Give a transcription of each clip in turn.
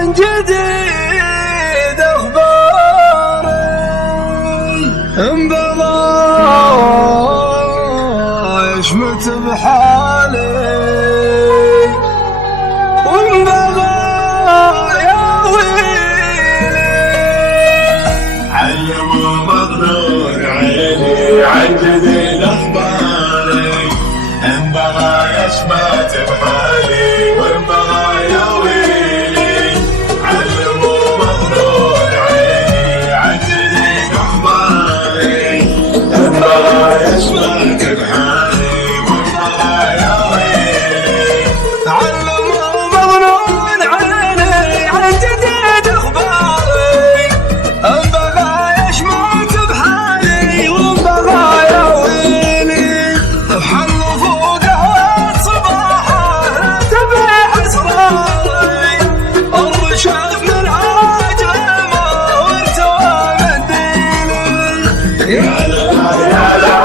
عن جديد أخباري انبضى يشمت بحالي وانبضى يا ويلي. علموا مظنون عيني عن جديد أخباري انبغى يشمت بحالي وانبغى يا ويلي. علموا مظنون عيني عن جديد أخباري انبغى يشمت بحالي وانبغى يا ويلي. علموا مظنون عيني عن جديد أخباري انبغى يشمت بحالي وانبغى يا ويلي. حلفوا قهوة صباحه لا تبيع أسراري الرشاف من عاجمه وارتوى منديلي. يا لا يا لا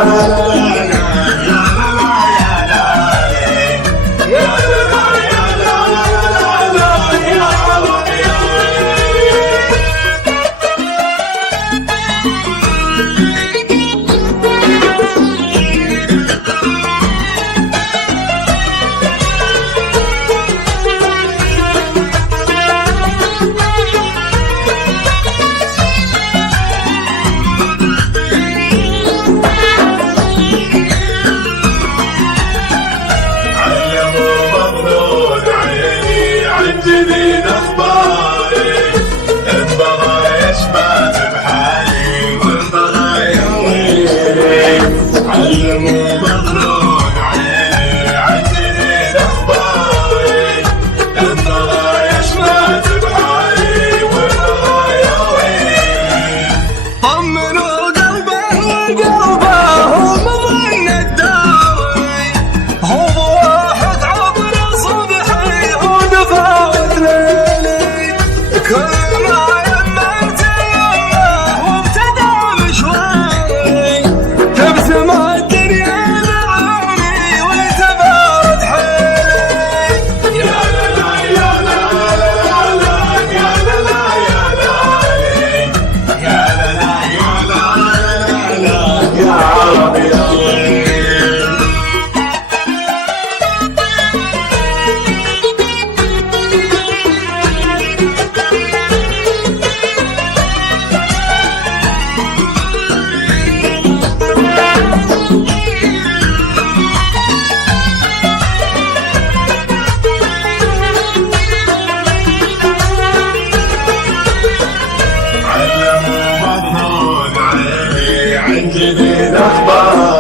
جديد أخباري انبغى يشمت بحالي وانبغى يا ويلي. علموا مظنون عيني عن جديد أخباري انبغى يشمت بحالي وانبغى يا ويلي. طمنوا قلبه وقلبه ومظن الداوي هو واحد عبر صبحي ودفاوت ليلي. كل ما يمرت يمه وابتدى مشواري تبسم الدنيا معاني وتبارد حيلي. يا لا يا لا يا لا يا لا يا لا يا لا يا لا يا عربي يا ويلي. علموا مظنون عيني عن جديد أخباري